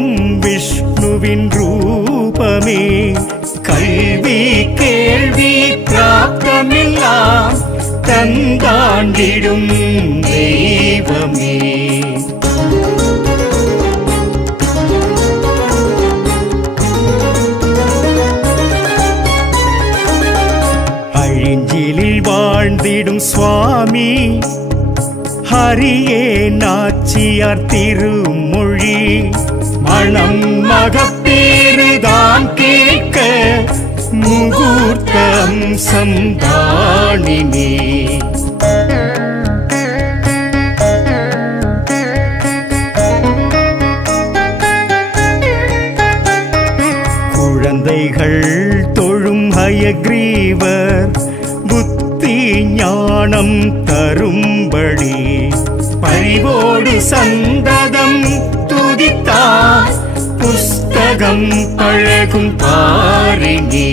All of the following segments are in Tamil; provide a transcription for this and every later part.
அகிலம் விஷ்ணுவின் ரூபமே. கல்வி கேள்வி பிராப்தமெல்லாம் தந்தாண்டிடும் தெய்வமே. அழிஞ்சிலில் வாழ்ந்திடும் சுவாமி ஹரியே நாச்சியார் திருமொழி. மணம் மகப்பேறுதான் கேட்க முகூர்த்தம் சந்தானினே. குழந்தைகள் தொழும் ஹயக்ரீவர் புத்தி ஞானம் தரும்படி பரிவோடு சந்ததம் துதித்தார் புஸ்தகம் பழகும் பாரினி.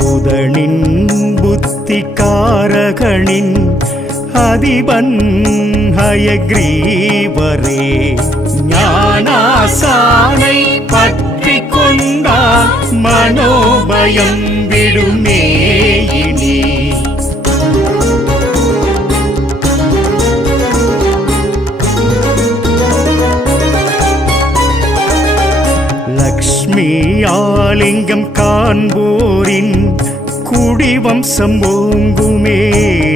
புதனின் புத்திகாரகனின் அதிபன் ஹயக்ரீவரே. ஞானாசானை பற்றி கொண்டா மனோபயம் விடுமே இனி. லக்ஷ்மி ஆலிங்கம் காண்போரின் குடிவம்சம் ஓங்குமே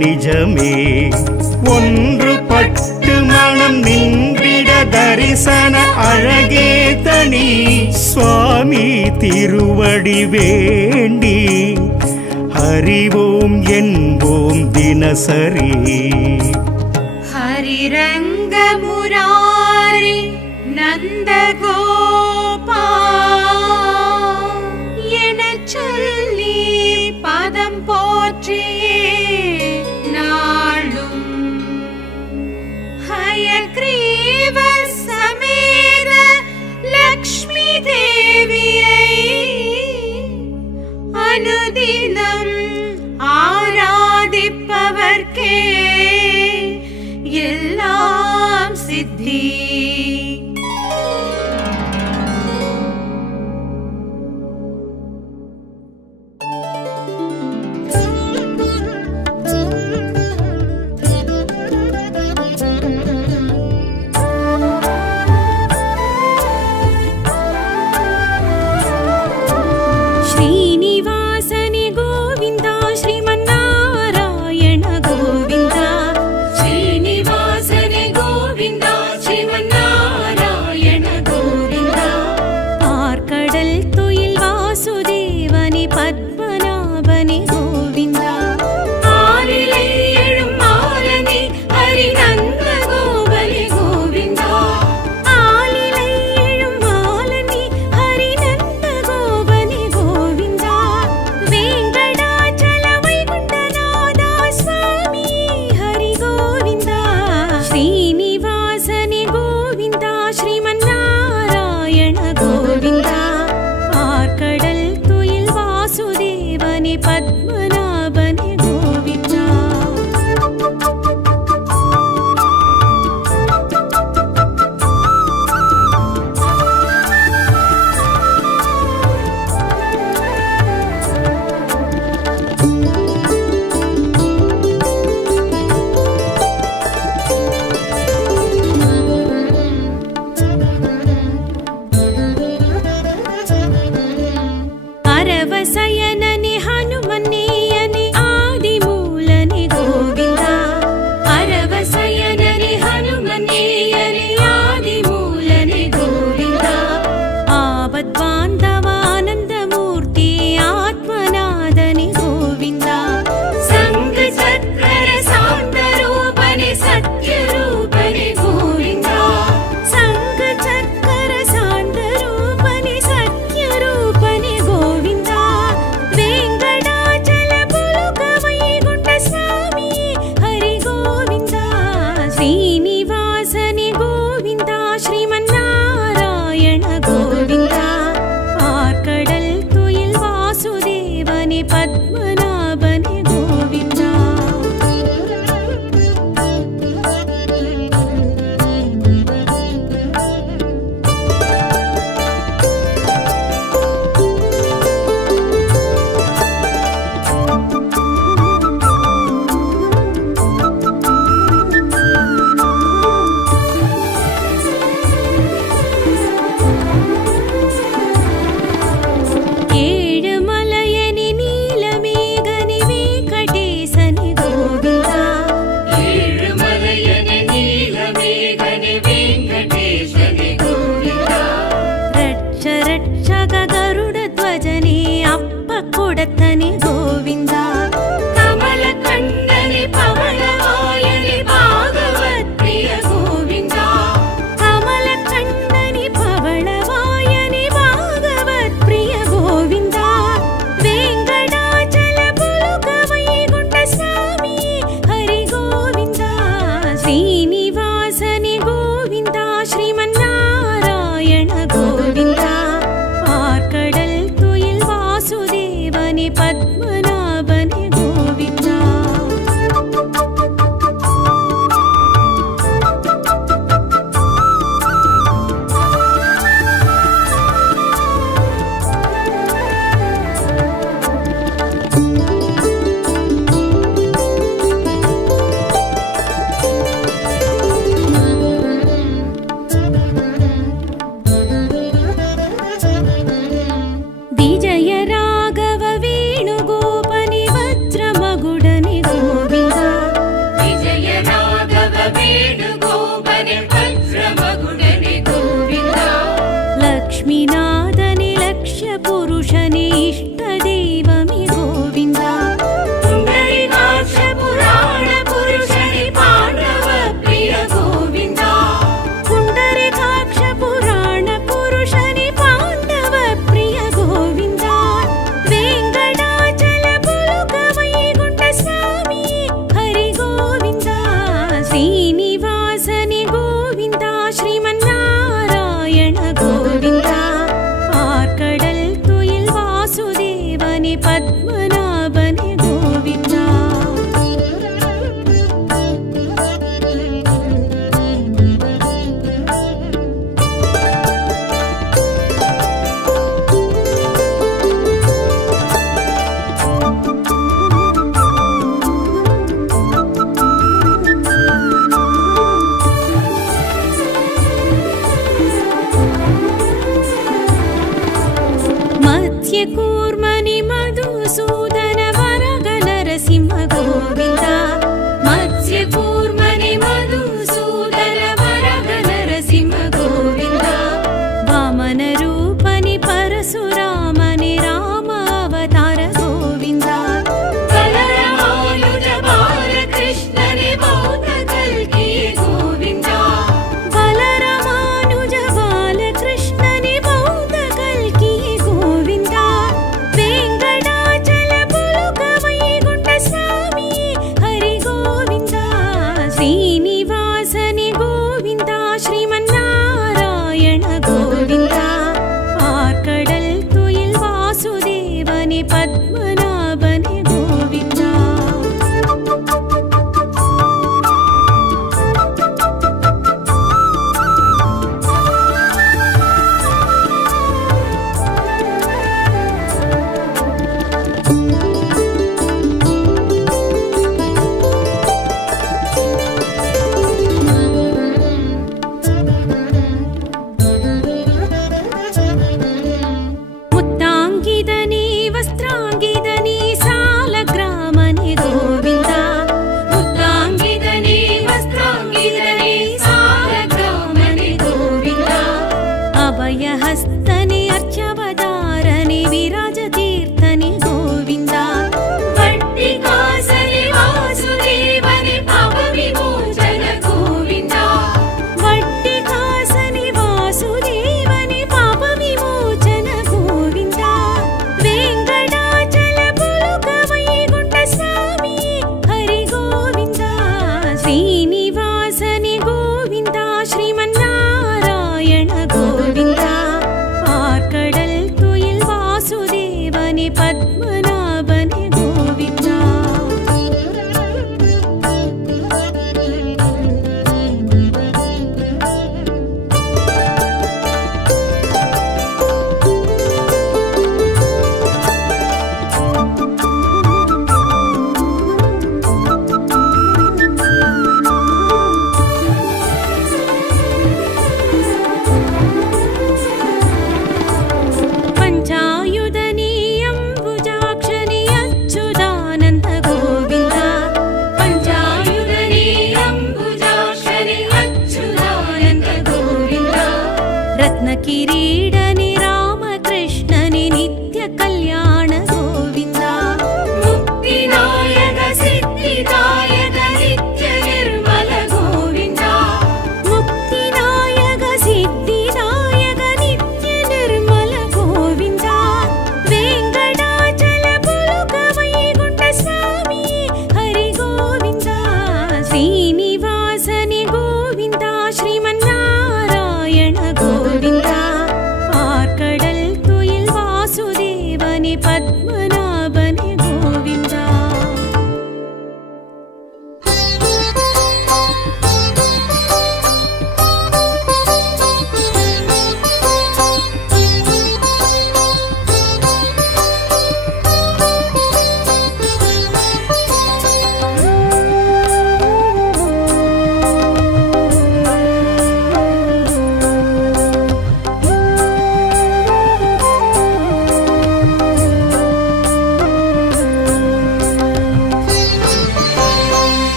நிஜமே. ஒன்றுபட்டு மனம் நின்றிட தரிசன அழகே தனி. சுவாமி திருவடி வேண்டி அறிவோம் என்போம் தினசரி. ஹரிரங்க முராரி நந்தகோபா எனச் சொல்லி பதம் போற்றியே நாளும் ஹயக்ரீவ சமேத லக்ஷ்மி தேவியை அனுதினம் ஆராதிப்பவர்க்கே எல்லாம் சித்தி. பத்மநாபனே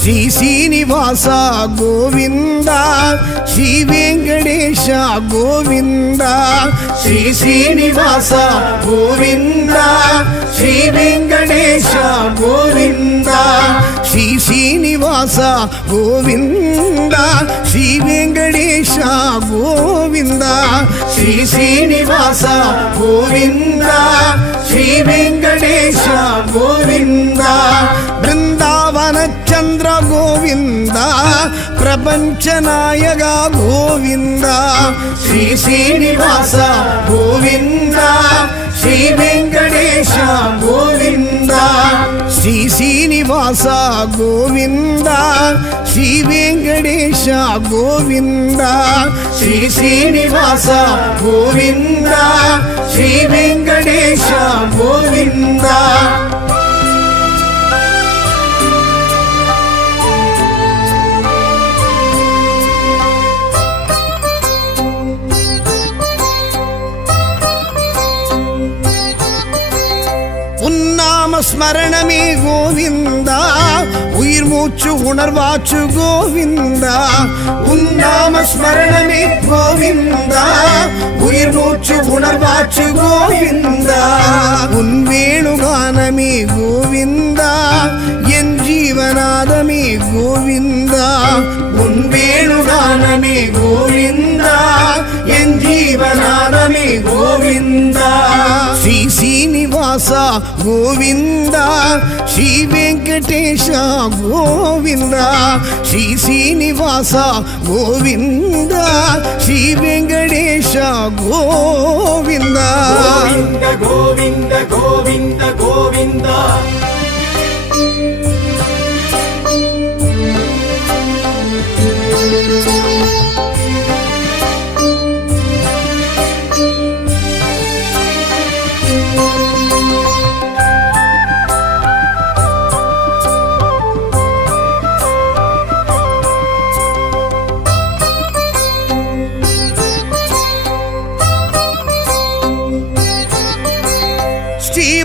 ಶ್ರೀ ಶ್ರೀನಿವಾಸ ಗೋವಿಂದ ಶ್ರೀ ವೆಂಕಟೇಶ ಗೋವಿಂದ ಶ್ರೀ ಶ್ರೀನಿವಾಸ ಗೋವಿಂದ ಶ್ರೀ ವೆಂಕಟೇಶ ಗೋವಿಂದ ಶ್ರೀ ಶ್ರೀನಿವಾಸ ಗೋವಿಂದ ಶ್ರೀ ವೆಂಕಟೇಶ ಗೋವಿಂದ ಶ್ರೀ ಶ್ರೀನಿವಾಸ ಗೋವಿಂದ ಶ್ರೀ ವೆಂಕಟೇಶ ಗೋವಿಂದ ಬೃಂದಾವನ ಚಂದ್ರ ಗೋವಿಂದ ಪ್ರಪಂಚ ನಾಯಕ ಗೋವಿಂದ ಶ್ರೀ ಶ್ರೀನಿವಾಸ ಗೋವಿಂದ ಶ್ರೀ ವೆಂಕಟೇಶ ಗೋವಿಂದ ಶ್ರೀ ಶ್ರೀನಿವಾಸ ಗೋವಿಂದ ಶ್ರೀ ವೆಂಕಟೇಶ ಗೋವಿಂದ ಶ್ರೀ ಶ್ರೀನಿವಾಸ ಗೋವಿಂದ ಶ್ರೀ ವೆಂಕಟೇಶ ಗೋವಿಂದ ஸ்மரணமே கோவிந்தா உயிர் மூச்சு உணர்வாச்சு கோவிந்தா உன்னாம ஸ்மரணமே கோவிந்தா உயிர் மூச்சு உணர்வாச்சு கோவிந்தா உன் வேணுகானமே கோவிந்தா என் ஜீவநாதமே கோவிந்தா உன் வேணுகானமே கோவிந்தா என் ஜீவநாதமே கோவிந்தா ஸ்ரீ ಶ್ರೀನಿವಾಸ ಗೋವಿಂದ ಶ್ರೀ ವೆಂಕಟೇಶ ಗೋವಿಂದ ಶ್ರೀ ಶ್ರೀನಿವಾಸ ಗೋವಿಂದ ಶ್ರೀ ವೆಂಕಟೇಶ ಗೋವಿಂದ ಗೋವಿಂದ ಗೋವಿಂದ ಗೋವಿಂದ ಗೋವಿಂದ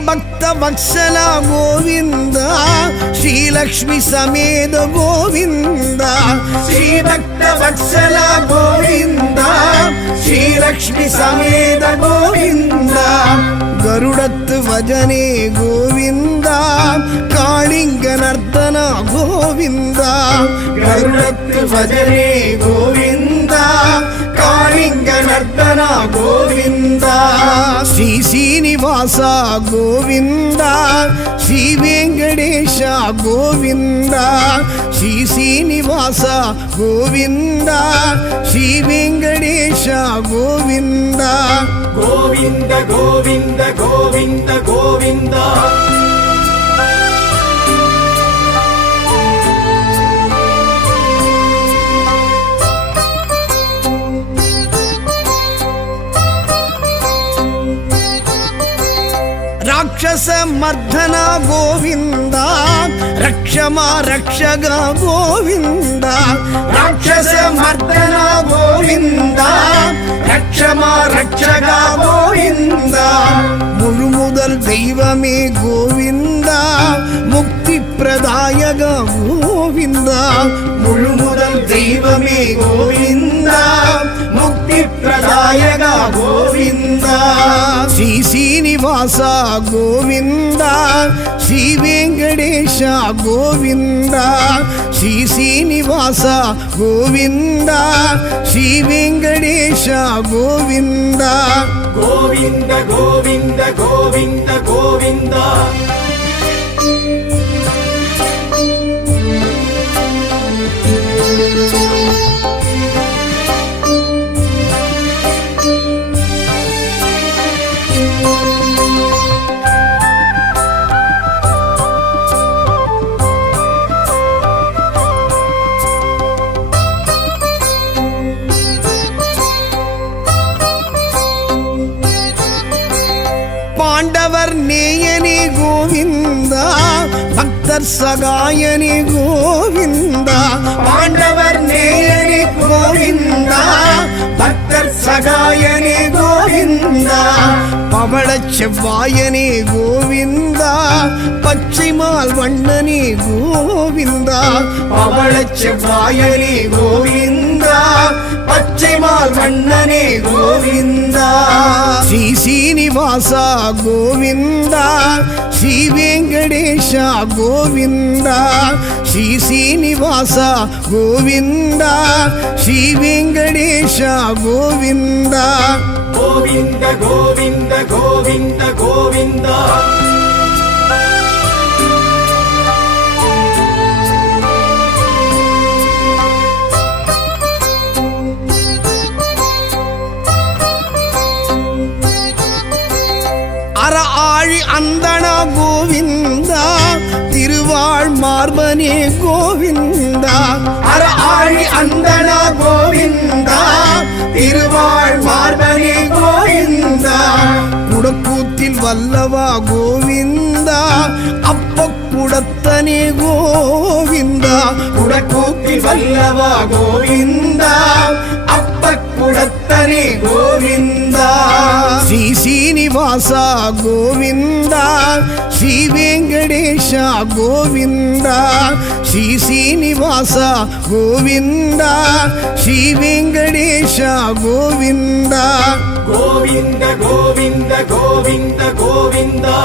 ಭಕ್ತ ವತ್ಸಲ ಗೋವಿಂದ ಶ್ರೀ ಲಕ್ಷ್ಮಿ ಸಮೇತ ಗೋವಿಂದ ಶ್ರೀ ಭಕ್ತ ವತ್ಸಲ ಗೋವಿಂದ ಶ್ರೀ ಲಕ್ಷ್ಮಿ ಸಮೇತ ಗೋವಿಂದ ಗರುಡತ್ ಭಜನೆ ಗೋವಿಂದ ಕಾಳಿಂಗ ನರ್ತನ ಗೋವಿಂದ ಗರುಡತ್ ಭಜನೆ ಗೋವಿಂದ ಕಾಳಿಂಗ ನರ್ತನ ಗೋವಿಂದ ಶ್ರೀ ಶ್ರೀನಿವಾಸ ಗೋವಿಂದ ಶ್ರೀ ವೆಂಕಟೇಶ ಗೋವಿಂದ ಶ್ರೀ ಶ್ರೀನಿವಾಸ ಗೋವಿಂದ ಶ್ರೀ ವೆಂಕಟೇಶ ಗೋವಿಂದ ಗೋವಿಂದ ಗೋವಿಂದ ಗೋವಿಂದ ಗೋವಿಂದ ರಾಕ್ಷಸ ಮರ್ಧನ ಗೋವಿಂದ ರಕ್ಷಮ ರಕ್ಷಗ ಗೋವಿಂದ ರಾಕ್ಷಸ ಮರ್ಧನ ಗೋವಿಂದ ರಕ್ಷಮ ರಕ್ಷಗ ಗೋವಿಂದ முழு முதல் தெய்வமே கோவிந்தா முக்தி பிரதாயக கோவிந்தா முழு முதல் தெய்வமே கோவிந்தா முக்தி பிரதாயக கோவிந்தா ஸ்ரீ ಶ್ರೀನಿವಾಸ ಗೋವಿಂದ ಶ್ರೀ ವೆಂಕಟೇಶ ಗೋವಿಂದ ಶ್ರೀ ಶ್ರೀನಿವಾಸ ಗೋವಿಂದ ಶ್ರೀ ವೆಂಕಟೇಶ ಗೋವಿಂದ ಗೋವಿಂದ ಗೋವಿಂದ ಗೋವಿಂದ ಗೋವಿಂದ பாண்டவர் நேயனே கோவிந்தா பக்தர் சகாயனே கோவிந்தா பாண்டவர் நேயனே கோவிந்தா பக்தர் சகாயனே கோவிந்தா பவளச் செவ்வாயனே கோவிந்தா பச்சைமால் வண்ணனே கோவிந்தா பவளச் செவ்வாயனே கோவிந்தா பச்சைமால் வண்ணனே கோவிந்தா ஸ்ரீ சீனிவாசா கோவிந்தா ஸ்ரீ வெங்கடேஷா கோவிந்தா ஸ்ரீ சீனிவாசா கோவிந்தா ஸ்ரீ வெங்கடேஷா கோவிந்தா கோவிந்த கோவிந்த கோவிந்த கோவிந்தா அற ஆழி அந்தனா கோவிந்தா திருவாழ் மார்பனே கோவிந்தா அற ஆழி அந்தனா கோவிந்தா திருவாழ் மார்பனே கோவிந்தா குடக்கூத்தில் வல்லவா கோவிந்தா அப்ப குடத்தனே கோவிந்தா குடக்கூத்தில் வல்லவா கோவிந்தா அப்ப குடத்தனே கோவிந்தா ஸ்ரீ சீனிவாசா கோவிந்தா ஸ்ரீ வெங்கடேஷா கோவிந்தா ஸ்ரீ சீனிவாசா கோவிந்தா ஸ்ரீ வெங்கடேஷா கோவிந்தா கோவிந்த கோவிந்த கோவிந்த கோவிந்தா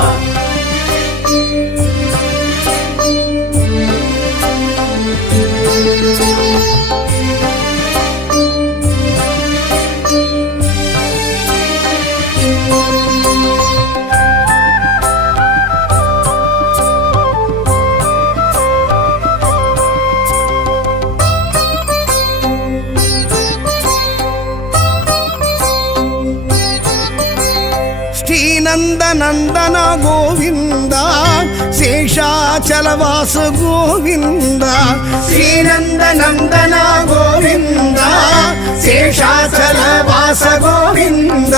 ಶ್ರೀನಂದ ನಂದನ ಗೋವಿಂದ ಶೇಷಾಚಲವಾಸ ಗೋವಿಂದ ಶ್ರೀನಂದ ನಂದನ ಗೋವಿಂದ ಶೇಷಾಚಲವಾಸ ಗೋವಿಂದ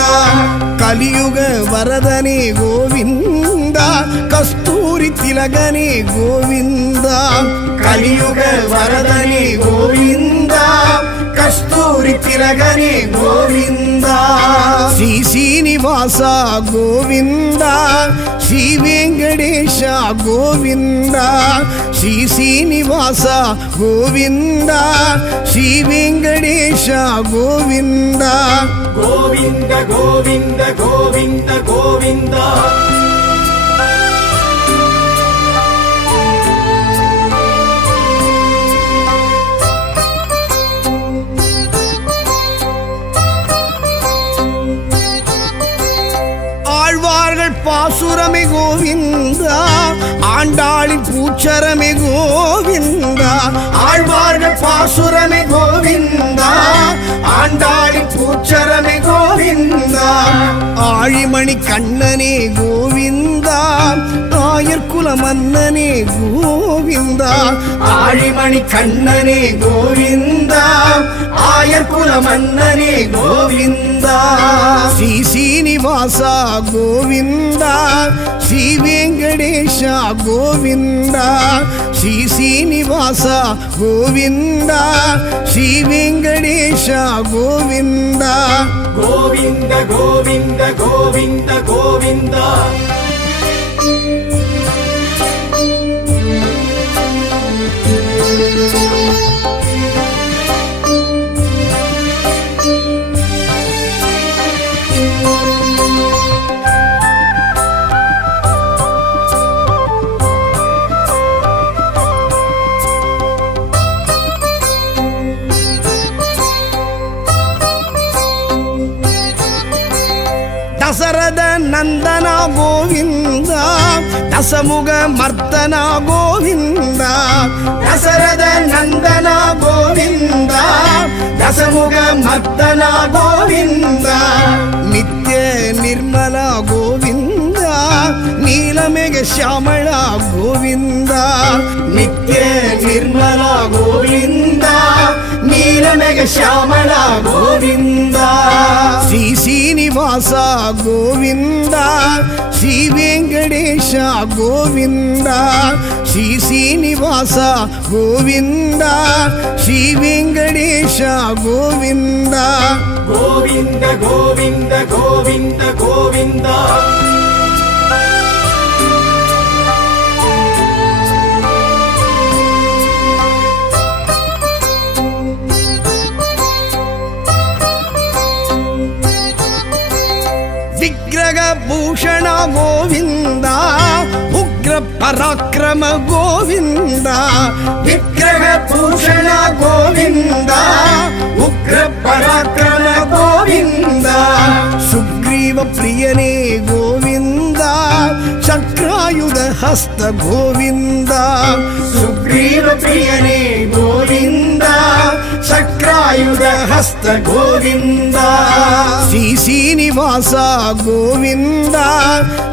ಕಲಿಯುಗ ವರದನೆ ಗೋವಿಂದ ಕಸ್ತೂರಿ ತಿಲಗನೆ ಗೋವಿಂದ ಕಲಿಯುಗ ವರದನೆ ಗೋವಿಂದ ಕಸ್ತೂರಿ ತಿಲಗನೆ ಗೋವಿಂದ ಶ್ರೀ ಶ್ರೀನಿವಾಸ ಗೋವಿಂದ ಶ್ರೀ ವೆಂಕಟೇಶ ಗೋವಿಂದ ಶ್ರೀ ಶ್ರೀನಿವಾಸ ಗೋವಿಂದ ಶ್ರೀ ವೆಂಕಟೇಶ ಗೋವಿಂದ ಗೋವಿಂದ ಗೋವಿಂದ ಗೋವಿಂದ ಗೋವಿಂದ ஆழ்வார்கள் பாசுரமே கோவிந்தா ஆண்டாளின் பூச்சரமே கோவிந்தா ஆழ்வார்கள் பாசுரமே கோவிந்தா ஆண்டாளின் பூச்சரமே கோவிந்தா ஆழிமணி கண்ணனே கோவிந்தா ஆயர் குல மன்னனே கோவிந்தா ஆழிமணி கண்ணனே கோவிந்தா ஆயர் குல மன்னனே கோவிந்தா ஸ்ரீ சீனிவாசா கோவிந்தா ஸ்ரீ வெங்கடேஷா கோவிந்தா ஸ்ரீ சீனிவாசா கோவிந்தா ஸ்ரீ வெங்கடேஷா கோவிந்தா ಗೋವಿಂದ ಗೋವಿಂದ ಗೋವಿಂದ ಗೋವಿಂದ ದಶರಥ ನಂದನ ಗೋವಿಂದ ದಶಮುಖ ಮರ್ದನ ಗೋವಿಂದ ದಶರಥ ನಂದನ ಗೋವಿಂದ ದಶಮುಖ ಮರ್ದನ ಗೋವಿಂದ ನಿತ್ಯ ನಿರ್ಮಲ ಗೋವಿಂದ ನೀಲಮೇಘ ಶ್ಯಾಮಳ ಗೋವಿಂದ ನಿತ್ಯ ನಿರ್ಮಲ ಗೋವಿಂದ ನೀಲಮೇಘ ಶ್ಯಾಮಳ ಗೋವಿಂದ ಶ್ರೀ ಶ್ರೀನಿವಾಸ ಗೋವಿಂದ ಶ್ರೀ ವೆಂಕಟೇಶ ಗೋವಿಂದ ಶ್ರೀ ಶ್ರೀನಿವಾಸ ಗೋವಿಂದ ಶ್ರೀ ವೆಂಕಟೇಶ ಗೋವಿಂದ கோவிந்த கோவிந்த கோவிந்த கோவிந்தா ವಿಗ್ರಹ ಭೂಷಣ ಗೋವಿಂದ ಉಗ್ರ ಪರಾಕ್ರಮ ಗೋವಿಂದ ವಿಗ್ರಹ ಭೂಷಣ ಗೋವಿಂದ ಉಗ್ರ ಪರಾಕ್ರಮ ಗೋವಿಂದ ಸುಗ್ರೀವ ಪ್ರಿಯನೇ ಗೋವಿಂದ ಚಕ್ರಾಯುಧ ಹಸ್ತ ಗೋವಿಂದ ಸುಗ್ರೀವ ಪ್ರಿಯನೇ ಗೋವಿಂದ ಚಕ್ರಾಯುಧ ಹಸ್ತ ಗೋವಿಂದ ಶ್ರೀ ಶ್ರೀನಿವಾಸ ಗೋವಿಂದ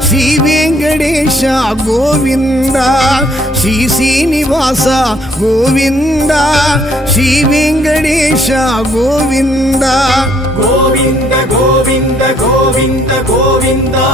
ಶ್ರೀ ವೆಂಕಟೇಶ ಗೋವಿಂದ ಶ್ರೀ ಶ್ರೀನಿವಾಸ ಗೋವಿಂದ ಶ್ರೀ ವೆಂಕಟೇಶ ಗೋವಿಂದ கோவிந்த கோவிந்த கோவிந்த கோவிந்தா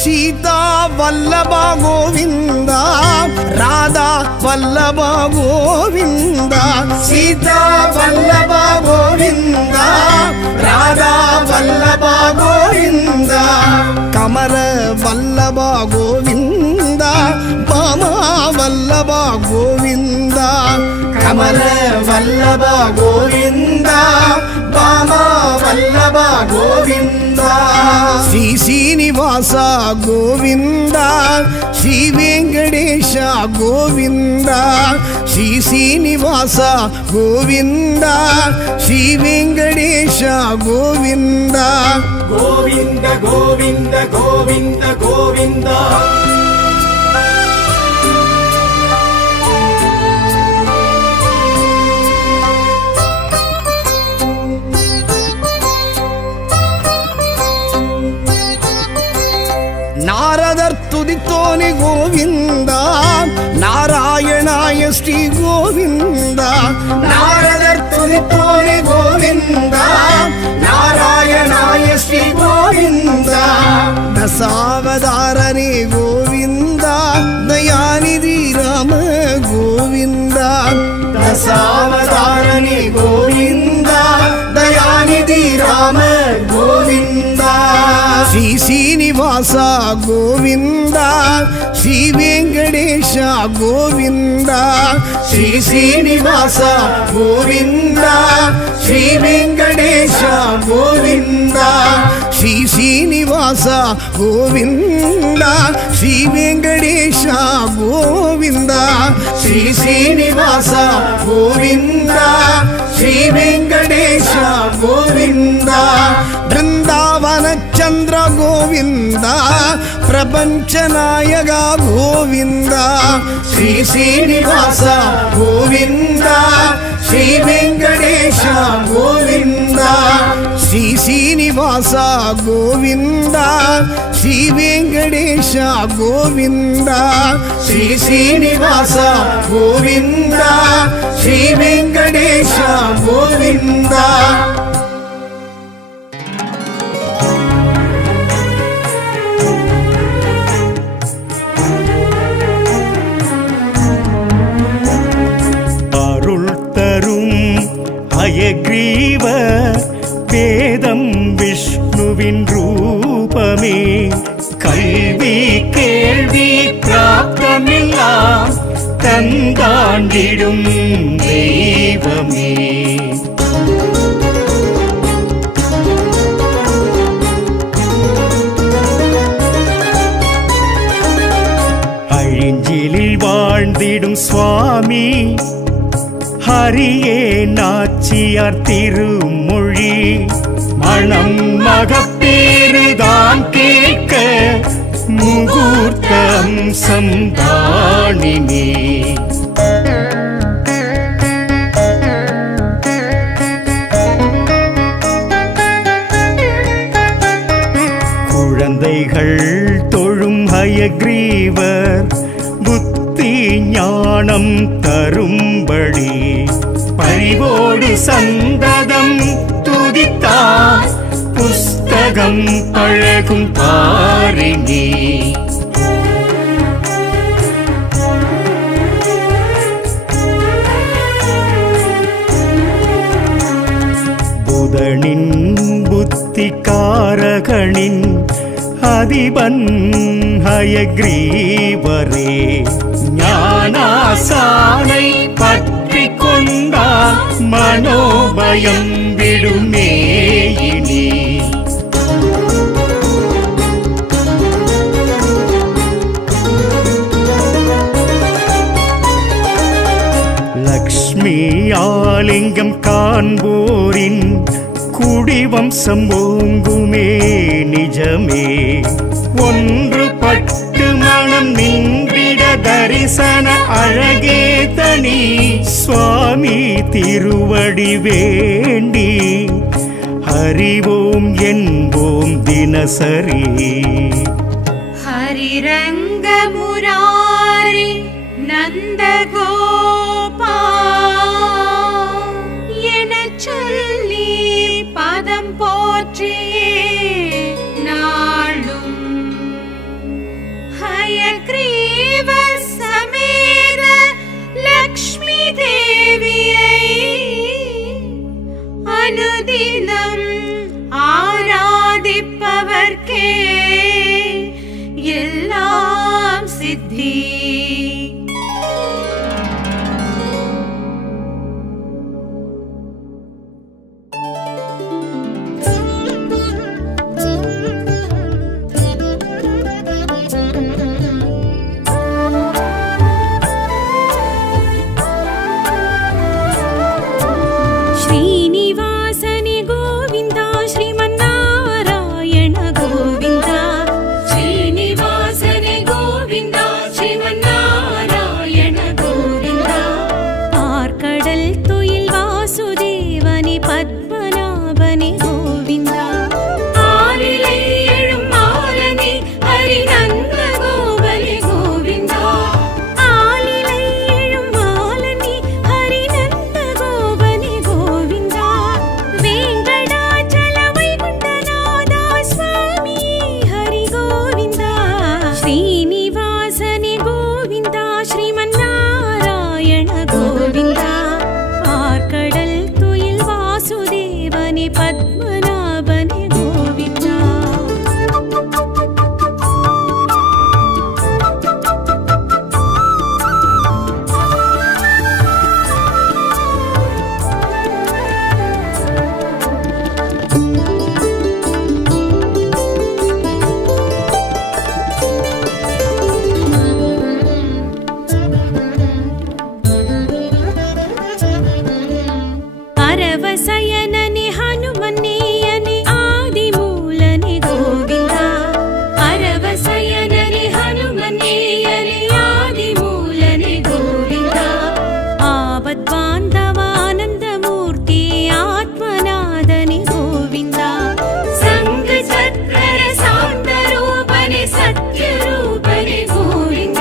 ಸೀತಾ ವಲ್ಲಭ ಗೋವಿಂದ ರಾಧಾ ವಲ್ಲಭ ಗೋವಿಂದ ಸೀತಾ ವಲ್ಲಭ ಗೋವಿಂದ ರಾಧಾ ವಲ್ಲಭ ಗೋವಿಂದ ಕಮಲ ವಲ್ಲಭ ಗೋವಿಂದ ಬಾಮ ವಲ್ಲಭ ಗೋವಿಂದ ಕಮಲ ವಲ್ಲಭ ಗೋವಿಂದ ಬಾಮ ವಲ್ಲಭ ಗೋವಿಂದ ಶ್ರೀ ಶ್ರೀನಿವಾಸ ಗೋವಿಂದ ಶ್ರೀ ವೆಂಕಟೇಶ ಗೋವಿಂದ ಶ್ರೀ ಶ್ರೀನಿವಾಸ ಗೋವಿಂದ ಶ್ರೀ ವೆಂಕಟೇಶ ಗೋವಿಂದ கோவிந்த கோவிந்த கோவிந்த கோவிந்தா ನಾರದರ್ ತುದಿತೋನೆ ಗೋವಿಂದ ನಾರಾಯಣಾಯ ಶ್ರೀ ಗೋವಿಂದ ನಾರದರ್ ತುದಿತೋನೆ ಗೋವಿಂದ ನಾರಾಯಣಾಯ ಶ್ರೀ ಗೋವಿಂದ ದಶಾವತಾರನೇ ಗೋವಿಂದ ದಯಾನಿಧಿ ರಾಮ ಗೋವಿಂದ ದಶಾವತಾರನೇ ಗೋವಿಂದ ದಯಾನಿಧಿ ರಾಮ ಗೋವಿಂದ ಶ್ರೀ ಶ್ರೀನಿವಾಸ ಗೋವಿಂದ ಶ್ರೀ ವೆಂಕಟೇಶ ಗೋವಿಂದ ಶ್ರೀ ಶ್ರೀನಿವಾಸ ಗೋವಿಂದ ಶ್ರೀ ವೆಂಕಟೇಶ ಗೋವಿಂದ ಶ್ರೀ ಶ್ರೀನಿವಾಸ ಗೋವಿಂದ ಶ್ರೀ ವೆಂಕಟೇಶ ಗೋವಿಂದ ಶ್ರೀ ಶ್ರೀನಿವಾಸ ಗೋವಿಂದ ಶ್ರೀ ವೆಂಕಟೇಶ ಗೋವಿಂದ ಬೃಂದಾವನ ಚಂದ್ರ ಗೋವಿಂದ ಪ್ರಪಂಚ ನಾಯಕ ಗೋವಿಂದ ಶ್ರೀ ಶ್ರೀನಿವಾಸ ಗೋವಿಂದ ಶ್ರೀ ವೆಂಕಟೇಶ ಗೋವಿಂದ ಶ್ರೀ ಶ್ರೀನಿವಾಸ ಗೋವಿಂದ ಶ್ರೀ ವೆಂಕಟೇಶ ಗೋವಿಂದ ಶ್ರೀ ಶ್ರೀನಿವಾಸ ಗೋವಿಂದ ಶ್ರೀ ವೆಂಕಟೇಶ ಗೋವಿಂದ ஹயக்ரீவ வேதம் விஷ்ணுவின் ரூபமே கல்வி கேள்வி பிராப்தமெல்லாம் தந்தாண்டிடும் தெய்வமே அழிஞ்சிலில் வாழ்ந்திடும் சுவாமி ஹரியே நாச்சியார் திருமொழி மணம் மகப்பேறுதான் கேட்க முகூர்த்தம் சந்தானினே ஹயக்ரீவர் புத்தி ஞானம் தரும்படி பரிவோடு சந்ததம் துதித்தார் புஸ்தகம் பழகும் பாரினி. புதனின் புத்திகாரகனின் அதிபன் ஹயக்ரீவரே ஞானாசானை பற்றி கொண்டா மனோபயம் விடுமே இனி. லக்ஷ்மி ஆலிங்கம் காண்போரின் குடிவம்சம் ஓங்குமே நிஜமே. ஒன்று பட்டு மனம் நின்றிட தரிசன அழகே தனி. சுவாமி திருவடி வேண்டி அறிவோம் என்போம் தினசரி. ஹரிரங்க முராரி நந்தகோபா எனச் சொல்லி பதம் போற்றியே நாளும் ஹயக்ரீவ சமேத லக்ஷ்மி தேவியை அனுதினம் ஆராதிப்பவர்க்கே எல்லாம் சித்தி. ಶ್ರೀನಿವಾಸನೆ ಗೋವಿಂದ ಶ್ರೀಮನ್ನಾರಾಯಣ ಗೋವಿಂದ. ಶ್ರೀನಿವಾಸನೆ ಗೋವಿಂದ ಶ್ರೀಮನ್ನಾರಾಯಣ ಗೋವಿಂದ. பார்க்கடல் துயில் வாசுதேவனே பத்மநாபனே கோவிந்த. ஆரிலை எழும் மாலனே ஹரிநந்த கோபலே கோவிந்த. ஆலிலை எழும் மாலனே ஹரிநந்த கோபலே கோவிந்த. வேங்கடாச்சல வைகுண்டநாதா சுவாமி ஹரி கோவிந்த. ಶ್ರೀನಿವಾಸನೆ ಗೋವಿಂದ ಶ್ರೀಮನ್ನಾರಾಯಣ ಗೋವಿಂದ. பார்க்கடல் துயில் வாசுதேவனே பத்மநாபனே கோவிந்த. அரவசயனனே ஹனுமன்னேயனே ஆதிமூலனே கோவிந்த. அரவசயனனே ஹனுமன்னேயனே ஆதிமூலனே கோவிந்த. ஆபத் பாந்தவானந்தமூர்த்தி ஆத்மநாதனே கோவிந்த. சங்க சக்கர சாந்தரூபனே சத்யரூபனே கோவிந்த.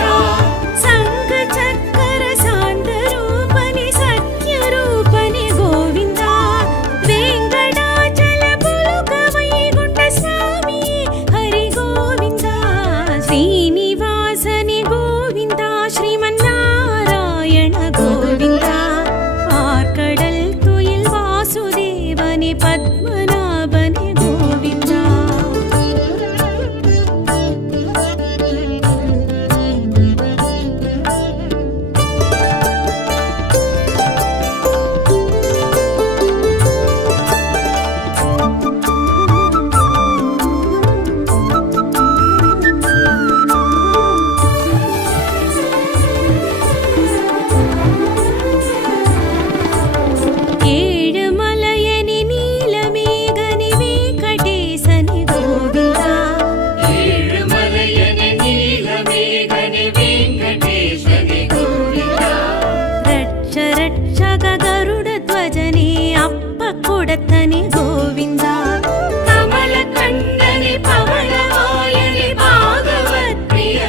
சங்க சக்கர சாந்தரூபனே சத்யரூபனே கோவிந்த. வேங்கடாಚಲ புலுக வைகுண்ட சுவாமி ஹரி கோவிந்த. ಶ್ರೀನಿವಾಸನೆ ಗೋವಿಂದ ಶ್ರೀಮನ್ನಾರಾಯಣ ಗೋವಿಂದ. பார்க்கடல் துயில் வாசுதேவனே பத்மநாபனே கோவிந்த. ஏழுமலையனே நீலமேகனே வெங்கடேசனே கோவிந்த. ஏழுமலையனே நீலமேகனே வெங்கடேசனே கோவிந்த. ரட்ச ரட்சக கருட ಧ್ವಜನೇ ಅಪ್ಪ ಕೊಡತನೆ ಗೋವಿಂದ. ಕಮಲ ಕಣ್ಣನೆ ಪವಳವಾಯನೆ ಭಾಗವತ್ ಪ್ರಿಯ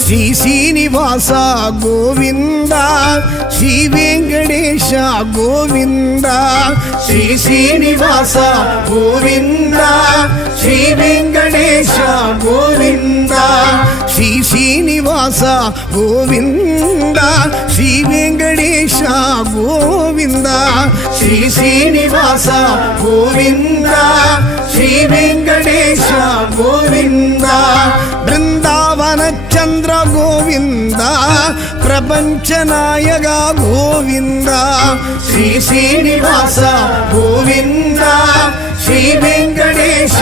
ಶ್ರೀ ಶ್ರೀನಿವಾಸ ಗೋವಿಂದ ಶ್ರೀ ವೆಂಕಟೇಶ ಗೋವಿಂದ ಶ್ರೀ ಶ್ರೀನಿವಾಸ ಗೋವಿಂದ ಶ್ರೀ ವೆಂಕಟೇಶ ಗೋವಿಂದ ಶ್ರೀ ಶ್ರೀನಿವಾಸ ಗೋವಿಂದ ಶ್ರೀ ವೆಂಕಟೇಶ ಗೋವಿಂದ ಶ್ರೀ ಶ್ರೀನಿವಾಸ ಗೋವಿಂದ ಶ್ರೀ ವೆಂಕಟೇಶ ಗೋವಿಂದ ಬೃಂದಾವನ ಚಂದ್ರ ಗೋವಿಂದ ಪ್ರಪಂಚ ನಾಯಕ ಗೋವಿಂದ ಶ್ರೀ ಶ್ರೀನಿವಾಸ ಗೋವಿಂದ ಶ್ರೀ ವೆಂಕಟೇಶ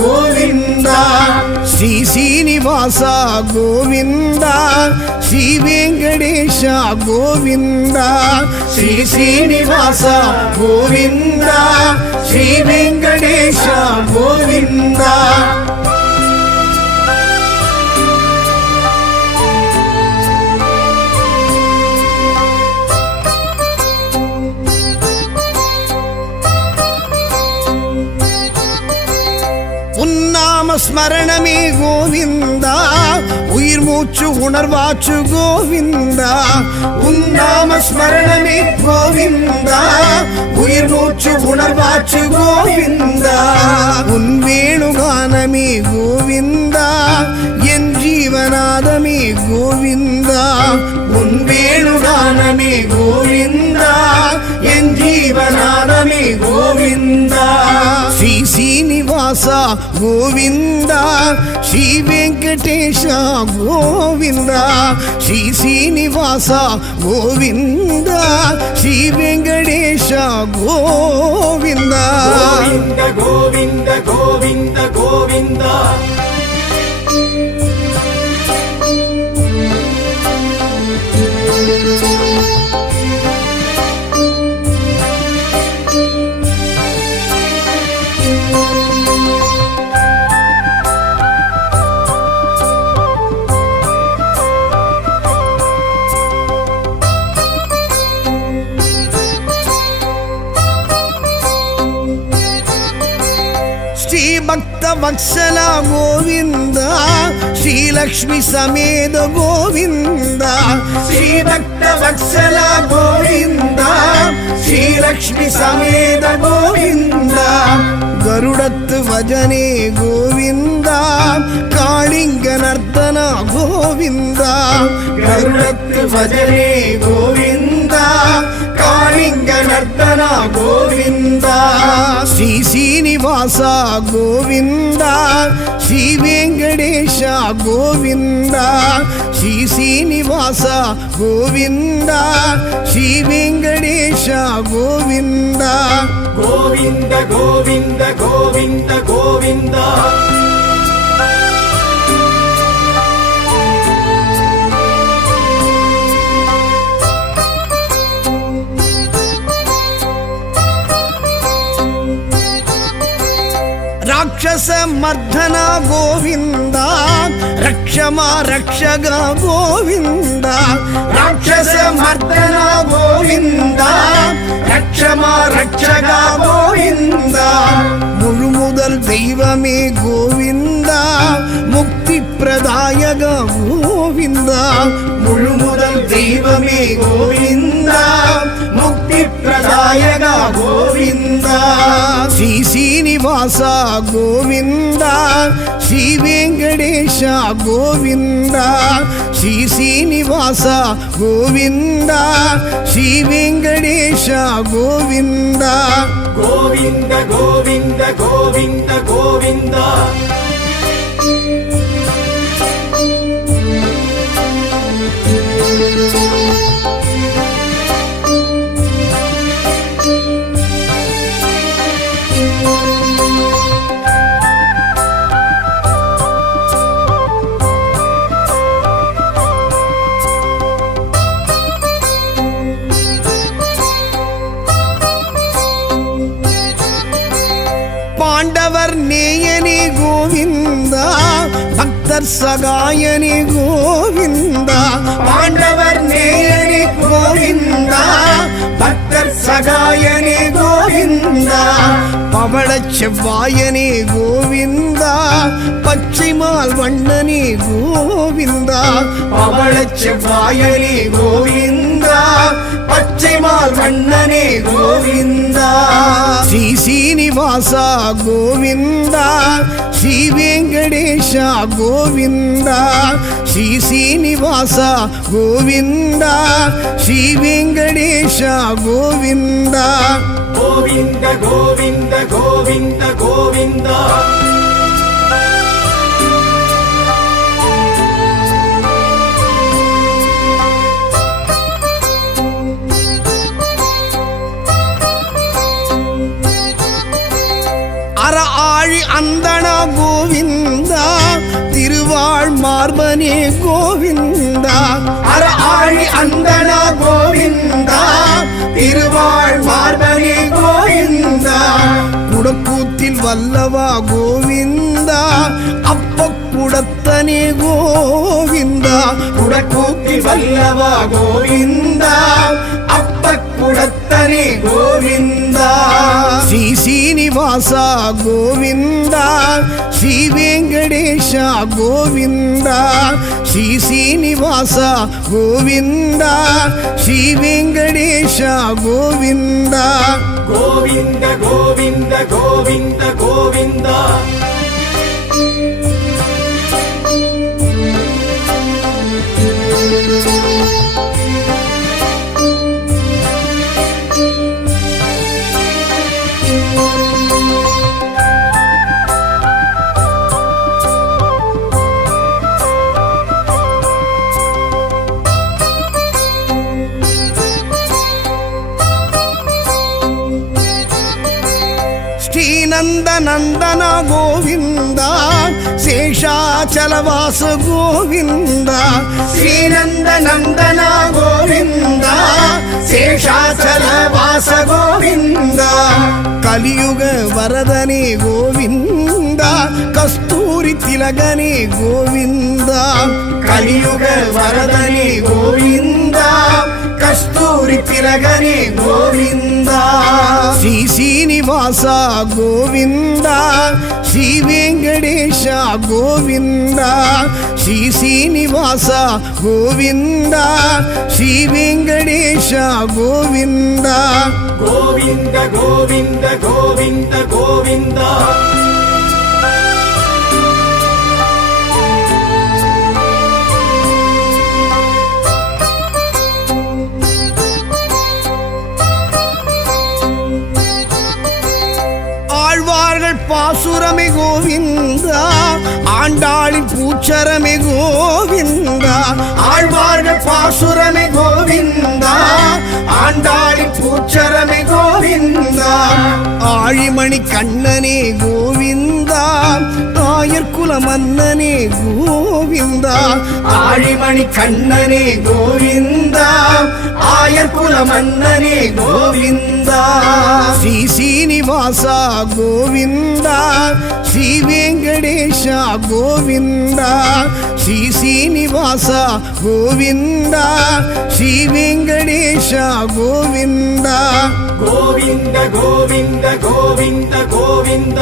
ಗೋವಿಂದ ಶ್ರೀ ಶ್ರೀನಿವಾಸ ಗೋವಿಂದ ಶ್ರೀ ವೆಂಕಟೇಶ ಗೋವಿಂದ ಶ್ರೀ ಶ್ರೀನಿವಾಸ ಗೋವಿಂದ ಶ್ರೀ ವೆಂಕಟೇಶ ಗೋವಿಂದ உன்னாம ஸ்மரணமே கோவிந்தா உயிர் மூச்சு உணர்வாச்சு கோவிந்தா உன்னாம ஸ்மரணமே கோவிந்தா உயிர் மூச்சு உணர்வாச்சு கோவிந்தா உன் வேணுகானமே கோவிந்தா என் ஜீவநாதமே கோவிந்தா உன் வேணுகானமே கோவிந்தா என் ஜீவநாதமே கோவிந்தா ஸ்ரீ ಶ್ರೀನಿವಾಸ ಗೋವಿಂದ ಶ್ರೀ ವೆಂಕಟೇಶ ಗೋವಿಂದ ಶ್ರೀ ಶ್ರೀನಿವಾಸ ಗೋವಿಂದ ಶ್ರೀ ವೆಂಕಟೇಶ ಗೋವಿಂದ ಗೋವಿಂದ ಗೋವಿಂದ ಗೋವಿಂದ ಗೋವಿಂದ ಭಕ್ತ ವತ್ಸಲ ಗೋವಿಂದ ಶ್ರೀ ಲಕ್ಷ್ಮಿ ಸಮೇತ ಗೋವಿಂದ ಶ್ರೀ ಭಕ್ತ ವತ್ಸಲ ಗೋವಿಂದ ಶ್ರೀ ಲಕ್ಷ್ಮಿ ಸಮೇತ ಗೋವಿಂದ ಗರುಡತ್ತು ಭಜನೆ ಗೋವಿಂದ ಕಾಳಿಂಗ ನರ್ತನ ಗೋವಿಂದ ಗರುಡತ್ತು ಭಜನೆ ಗೋವಿಂದ ಕಾಳಿಂಗ ನರ್ತನ ಗೋವಿಂದ ಶ್ರೀ ಶ್ರೀನಿವಾಸ ಗೋವಿಂದ ಶ್ರೀ ವೆಂಕಟೇಶ ಗೋವಿಂದ ಶ್ರೀ ಶ್ರೀನಿವಾಸ ಗೋವಿಂದ ಶ್ರೀ ವೆಂಕಟೇಶ ಗೋವಿಂದ ಗೋವಿಂದ ಗೋವಿಂದ ಗೋವಿಂದ ಗೋವಿಂದ ರಾಕ್ಷಸ ಮರ್ಧನ ಗೋವಿಂದ ರಕ್ಷಮ ರಕ್ಷಗ ಗೋವಿಂದ ರಾಕ್ಷಸ ಮರ್ಧನ ಗೋವಿಂದ ರಕ್ಷಮ ರಕ್ಷಗ ಗೋವಿಂದ முழு முதல் தெய்வமே கோவிந்தா முக்தி பிரதாயக கோவிந்தா முழு முதல் தெய்வமே கோவிந்தா முக்தி பிரதாயக கோவிந்தா ஸ்ரீ ಶ್ರೀನಿವಾಸ ಗೋವಿಂದ ಶ್ರೀ ವೆಂಕಟೇಶ ಗೋವಿಂದ ಶ್ರೀ ಶ್ರೀನಿವಾಸ ಗೋವಿಂದ ಶ್ರೀ ವೆಂಕಟೇಶ ಗೋವಿಂದ ಗೋವಿಂದ ಗೋವಿಂದ ಗೋವಿಂದ ಗೋವಿಂದ பாண்டவர் நேயனே கோவிந்தா பக்தர் சகாயனி கோவிந்தா பாண்டவர் நேயனி கோவிந்தா பக்தர் சகாயனி கோவிந்தா பவளச் செவ்வாயனி கோவிந்தா பச்சைமால் வண்ணனி கோவிந்தா பவளச் செவ்வாயனி கோவிந்தா பச்சைமால் வண்ணனே கோவிந்தா ஸ்ரீ சீனிவாசா கோவிந்தா ஸ்ரீ வெங்கடேஷா கோவிந்தா ஸ்ரீ சீனிவாசா கோவிந்தா ஸ்ரீ வெங்கடேஷா கோவிந்தா கோவிந்த கோவிந்த கோவிந்த கோவிந்தா அற ஆழி அந்தனா கோவிந்தா திருவாழ் மார்பனே கோவிந்தா அற ஆழி அந்தனா கோவிந்தா திருவாழ் மார்பனே கோவிந்தா குடக்கூத்தில் வல்லவா கோவிந்தா அப்ப குடத்தனே கோவிந்தா குடக்கூத்தில் வல்லவா கோவிந்தா அப்ப குடத்தனே கோவிந்தா ஸ்ரீ சீனிவாசா கோவிந்தா ஸ்ரீ வெங்கடேஷா கோவிந்தா ஸ்ரீ சீனிவாசா கோவிந்தா ஸ்ரீ வெங்கடேஷா கோவிந்தா கோவிந்த கோவிந்த கோவிந்த கோவிந்தா ಶ್ರೀನಂದ ನಂದನ ಗೋವಿಂದ ಶೇಷಾಚಲವಾಸ ಗೋವಿಂದ ಶ್ರೀನಂದ ನಂದನ ಗೋವಿಂದ ಶೇಷಾಚಲವಾಸ ಗೋವಿಂದ ಕಲಿಯುಗ ವರದನೆ ಗೋವಿಂದ ಕಸ್ತೂರಿ ತಿಲಗನೆ ಗೋವಿಂದ ಕಲಿಯುಗ ವರದನೆ ಗೋವಿಂದ ಕಸ್ತೂರಿ ತಿಲಗನೆ ಗೋವಿಂದ ಶ್ರೀ ಶ್ರೀನಿವಾಸ ಗೋವಿಂದ ಶ್ರೀ ವೆಂಕಟೇಶ ಗೋವಿಂದ ಶ್ರೀ ಶ್ರೀನಿವಾಸ ಗೋವಿಂದ ಶ್ರೀ ವೆಂಕಟೇಶ ಗೋವಿಂದ ಗೋವಿಂದ ಗೋವಿಂದ ಗೋವಿಂದ ಗೋವಿಂದ ஆழ்வார்கள் பாசுரமே கோவிந்தா ஆண்டாளின் பூச்சரமே கோவிந்தா ஆழ்வார்கள் பாசுரமே கோவிந்தா ஆண்டாளின் பூச்சரமே கோவிந்தா ஆழிமணி கண்ணனே கோவிந்தா ஆயர்குல மன்னனே கோவிந்தா ஆழிமணி கண்ணனே கோவிந்தா ஆயர்குல மன்னனே கோவிந்தா ஸ்ரீ சீனிவாசா கோவிந்தா ஸ்ரீ வெங்கடேஷ கோவிந்தா ஸ்ரீ சீனிவாசா கோவிந்தா ஸ்ரீ வெங்கடேஷ கோவிந்தா ಗೋವಿಂದ ಗೋವಿಂದ ಗೋವಿಂದ ಗೋವಿಂದ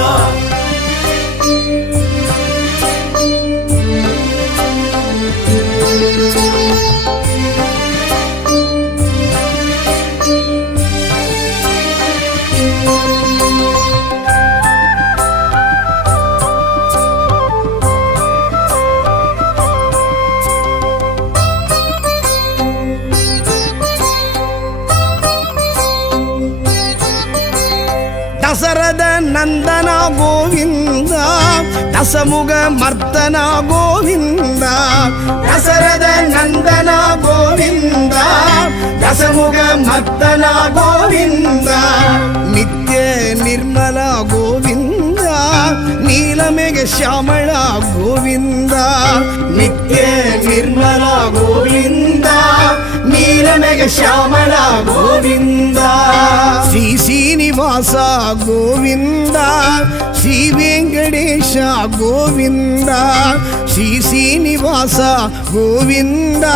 ದಶರಥ ನಂದನ ಗೋವಿಂದ ದಶಮುಗ ಮರ್ದನ ಗೋವಿಂದ ದಶರಥ ನಂದನ ಗೋವಿಂದ ದಶಮುಗ ಮರ್ದನ ಗೋವಿಂದ ನಿತ್ಯ ನಿರ್ಮಲ ಗೋವಿಂದ ನೀಲಮೇಘ ಶ್ಯಾಮಳ ಗೋವಿಂದ ನಿತ್ಯ ನಿರ್ಮಲ ಗೋವಿಂದ ನೀಲಮೇಘ ಶ್ಯಾಮಳ ಗೋವಿಂದ ಶ್ರೀ ಶ್ರೀನಿವಾಸ ಗೋವಿಂದ ಶ್ರೀ ವೆಂಕಟೇಶ ಗೋವಿಂದ ಶ್ರೀ ಶ್ರೀನಿವಾಸ ಗೋವಿಂದ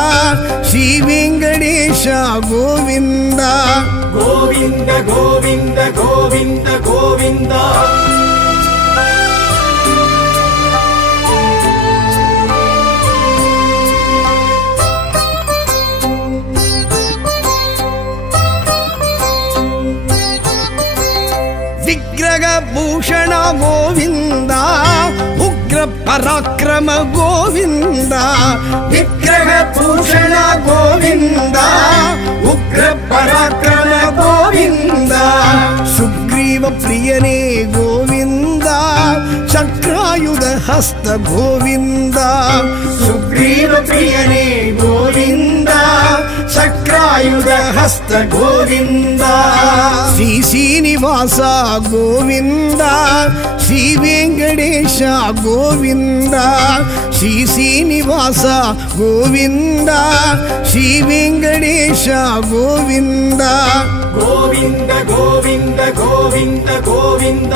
ಶ್ರೀ ವೆಂಕಟೇಶ ಗೋವಿಂದ ಗೋವಿಂದ ಗೋವಿಂದ ಗೋವಿಂದ ಗೋವಿಂದ ವಿಗ್ರಹ ಭೂಷಣ ಗೋವಿಂದ ಉಗ್ರ ಪರಾಕ್ರಮ ಗೋವಿಂದ ವಿಗ್ರಹ ಭೂಷಣ ಗೋವಿಂದ ಉಗ್ರ ಪರಾಕ್ರಮ ಗೋವಿಂದ ಸುಗ್ರೀವ ಪ್ರಿಯನೇ ಗೋವಿಂದ ಚಕ್ರಾಯುಧ ಹಸ್ತ ಗೋವಿಂದ ಸುಗ್ರೀವ ಪ್ರಿಯನೇ ಗೋವಿಂದ ಚಕ್ರಾಯುಧ ಹಸ್ತ ಗೋವಿಂದ ಶ್ರೀ ಶ್ರೀನಿವಾಸ ಗೋವಿಂದ ಶ್ರೀ ವೆಂಕಟೇಶ ಗೋವಿಂದ ಶ್ರೀ ಶ್ರೀನಿವಾಸ ಗೋವಿಂದ ಶ್ರೀ ವೆಂಕಟೇಶ ಗೋವಿಂದ ಗೋವಿಂದ ಗೋವಿಂದ ಗೋವಿಂದ ಗೋವಿಂದ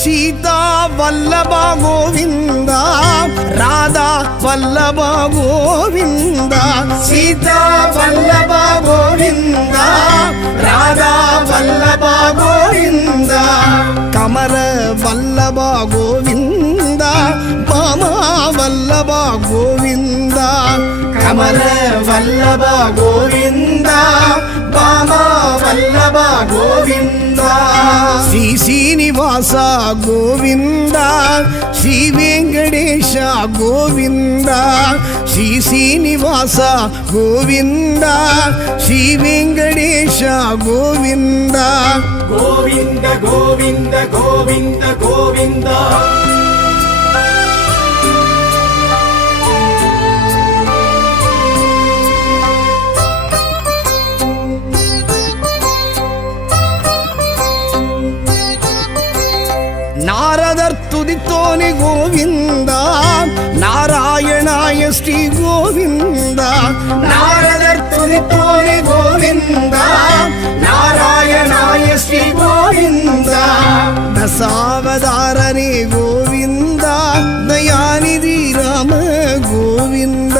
ಸೀತಾ ವಲ್ಲಭ ಗೋವಿಂದ ರಾಧಾ ವಲ್ಲಭ ಗೋವಿಂದ ಸೀತಾ ವಲ್ಲಭ ಗೋವಿಂದ ರಾಧಾ ವಲ್ಲಭ ಗೋವಿಂದ ಕಮಲ ವಲ್ಲಭ ಗೋವಿಂದ ಬಾಮ ವಲ್ಲಭ ಗೋವಿಂದ ಕಮಲ ವಲ್ಲಭ ಗೋವಿಂದ ಬಾಮ ವಲ್ಲಭ ಗೋವಿಂದ ಶ್ರೀ ಶ್ರೀನಿವಾಸ ಗೋವಿಂದ ಶ್ರೀ ವೆಂಕಟೇಶ ಗೋವಿಂದ ಶ್ರೀ ಶ್ರೀನಿವಾಸ ಗೋವಿಂದ ಶ್ರೀ ವೆಂಕಟೇಶ ಗೋವಿಂದ ಗೋವಿಂದ ಗೋವಿಂದ ಗೋವಿಂದ ಗೋವಿಂದ ನಾರದರ್ ತುದಿತೋನೆ ಗೋವಿಂದ ನಾರಾಯಣಾಯ ಶ್ರೀ ಗೋವಿಂದ ನಾರದರ್ ತುದಿತೋನೆ ಗೋವಿಂದ ನಾರಾಯಣಾಯ ಶ್ರೀ ಗೋವಿಂದ ದಶಾವತಾರನೇ ಗೋವಿಂದ ದಯಾನಿಧಿ ರಾಮ ಗೋವಿಂದ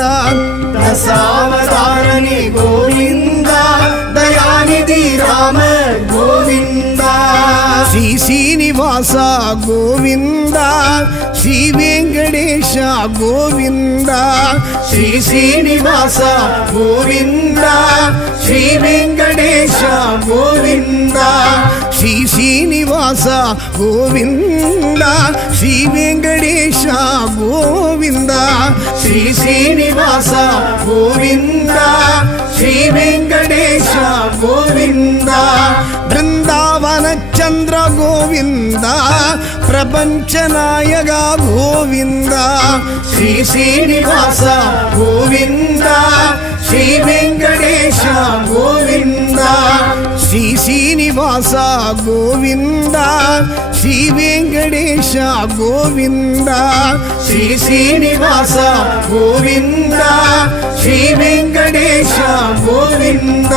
ದಶಾವತಾರನೇ ಗೋವಿಂದ ದಯಾನಿಧಿ ರಾಮ ಗೋವಿಂದ ಶ್ರೀ ಶ್ರೀನಿವಾಸ ಗೋವಿಂದ ಶ್ರೀ ವೆಂಕಟೇಶ ಗೋವಿಂದ ಶ್ರೀ ಶ್ರೀನಿವಾಸ ಗೋವಿಂದ ಶ್ರೀ ವೆಂಕಟೇಶ ಗೋವಿಂದ ಶ್ರೀ ಶ್ರೀನಿವಾಸ ಗೋವಿಂದ ಶ್ರೀ ವೆಂಕಟೇಶ ಗೋವಿಂದ ಶ್ರೀ ಶ್ರೀನಿವಾಸ ಗೋವಿಂದ ಶ್ರೀ ವೆಂಕಟೇಶ ಗೋವಿಂದ ಬೃಂದಾವನ ಚಂದ್ರ ಗೋವಿಂದ ಪ್ರಪಂಚ ನಾಯಕ ಗೋವಿಂದ ಶ್ರೀ ಶ್ರೀನಿವಾಸ ಗೋವಿಂದ ಶ್ರೀ ವೆಂಕಟೇಶ ಗೋವಿಂದ ಶ್ರೀ ಶ್ರೀನಿವಾಸ ಗೋವಿಂದ ಶ್ರೀ ವೆಂಕಟೇಶ ಗೋವಿಂದ ಶ್ರೀ ಶ್ರೀನಿವಾಸ ಗೋವಿಂದ ಶ್ರೀ ವೆಂಕಟೇಶ ಗೋವಿಂದ